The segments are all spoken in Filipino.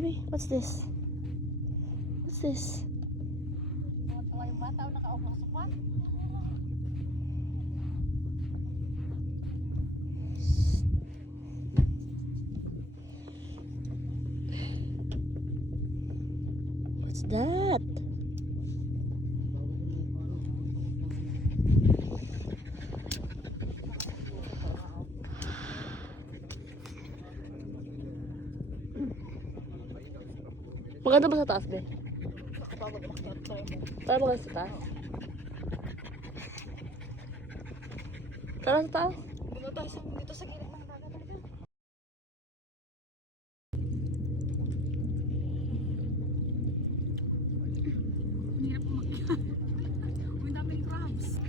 baby, what's this? What's this? What's that? Maganda ba sa taas, be? Tara maganda sa taas. Tara sa taas. Dito sa gilid ng dagat. Hirap umakyat. Uy, daming crabs.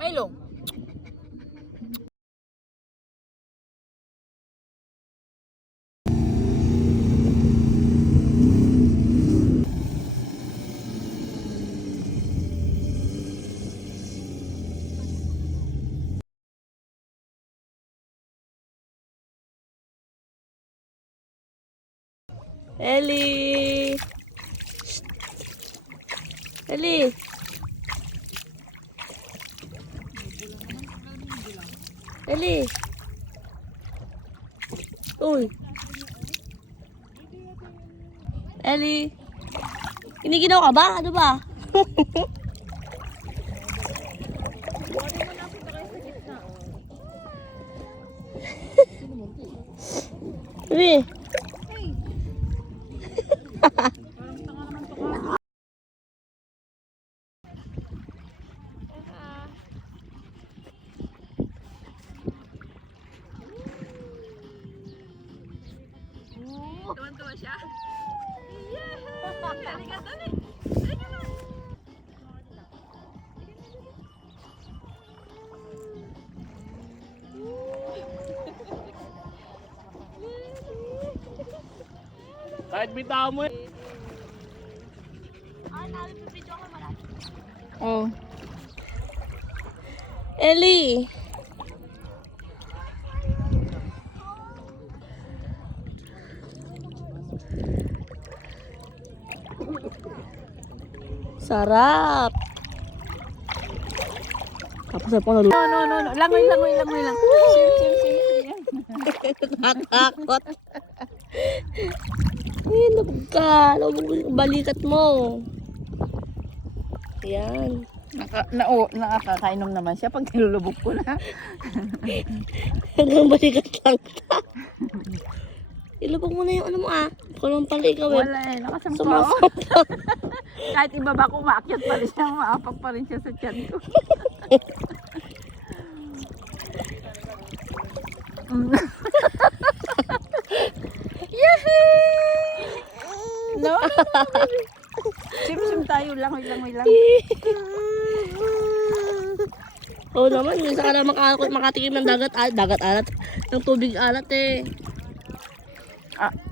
Milo. Ellie! Shh. Ellie! Ellie! Uy! Ellie! Kiniginaw ka ba? Ano ba? Uy! Tuwan-tuwa siya. Yay! Halika, dali. Halika na. Kahit bitaw mo eh. Oh. Ellie! Sarap! Tapos ako nalulog. No. Langoy lang. Sim. Nakatakot. Ay, labog ka. Labog yung balikat mo. Ayan. Nakakainom naman siya pag nilulubog ko na. Hanggang balikat lang. Ilubog mo na yung ano mo ah. Kulong pala ikaw eh. Wala eh, nakasampa ako. Sumasampaw. Kahit ibaba ko, maakyat pa rin siya. Maapak pa rin siya sa tiyan ko. Yehey! No? Sim tayo, langoy lang. Oo naman, minsan ka na makatikim ng dagat alat. Ng tubig alat eh.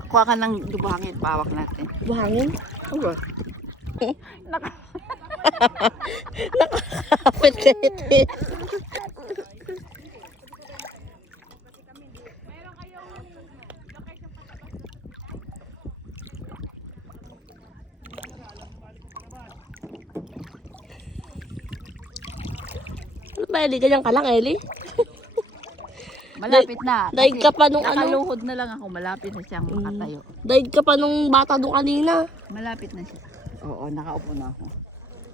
Kuha ka ng buhangin, pawak natin. Buhangin? Oo. Nakakapit ka ito. Ano ba, Ellie? Ganyan ka lang, Ellie? Malapit na. Daig ka pa nung ano? Nakaluhod na lang ako, malapit na siyang makatayo. Daig ka pa nung bata doon kanina. Malapit na siya. Oo, nakaupo na ako.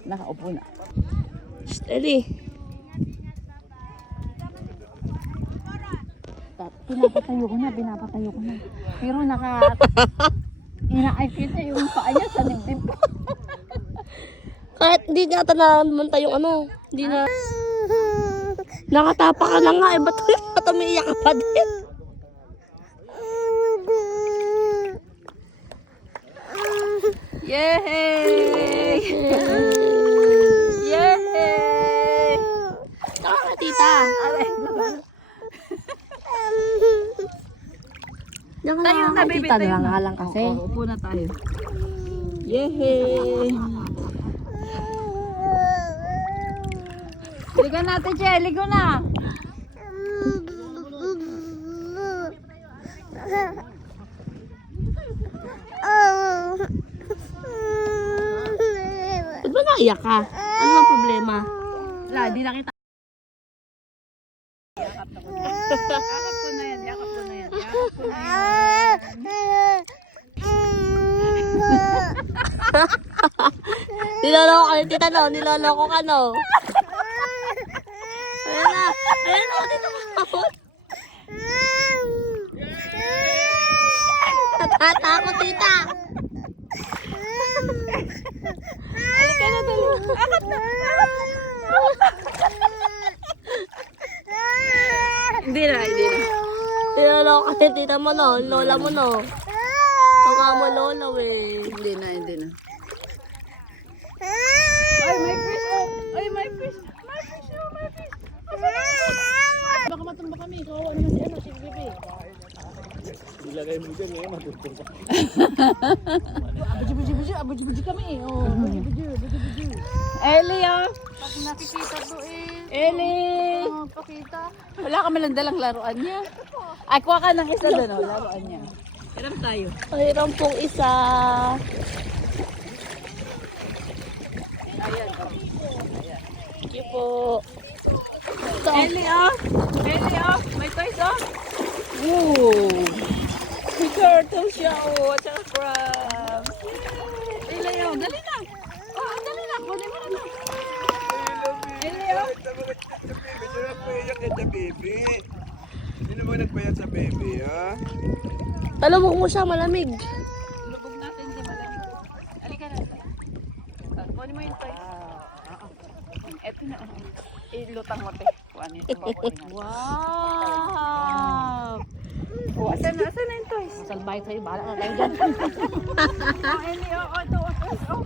Nakaupo na. Shh, Ellie. Pinapatayo ko na. Pero ina-I-fit niya yung paa niya sa dibdib ko. Kahit hindi nga naman tayong ano. Hindi na. Nakatapa ka na nga eh. Ba't umiiyak ka pa din? Yay! tayo na, baby. Tita Tayo na na. nga lang kasi. Oo, upo na tayo. Yehey! Ligo natin, Che. Ligo na. Ba't ba naiyak ka? Ano ang problema? Wala, di na kita. Yakap ko na yan. Yakap ko na yan. Yakap ko na yan. Niloloko ka ni tita, no? Niloloko ka, no? Ayan na. Ayan na, dito ka. Natatakot, tita. Halika na, dali. Akap na. Hindi na, hindi na. Niloloko ka ni tita mo, no? Lola mo, no? Mukha mo lola, eh. Hindi na, hindi na. Ay, may fish. Oh. Ay, may fish. May fish. Oh, may fish. Baka matumba kami. Kawawa naman si ano, si Bibi. Ilagay mo dyan eh, matutumba. Abuji kami. Oh, abuji. Ellie, oh. Pag nakikita to eh. Ellie. Pakita. Wala ka malang dalang laruan niya. Ay, kuha ka ng isa doon, oh, laruan niya. Hiram tayo. Mayroon pong isa. Ayan, oh. Thank you po. Ito. Ellie, oh. Ellie, oh. May toys, oh. Ooh. May turtle siya, oh. At saka crabs. Ellie, oh. Dali na. Oh, dali na. Kunin mo na to. Ellie, oh. Hindi na nagpayat yan sa baby. Hindi naman nagpayat sa baby, ha? Talubog mo siya, malamig. Lubog natin siya malamig. Halika na. Kunin mo yung toys. Eto na, oh. Ilutang mo, te. Kuhanin ito. Wow! Oh, asan na yung toys? Salbay sa'yo, bahala na tayo dyan. Oh, Ellie, oh, ito, oh, toys, oh.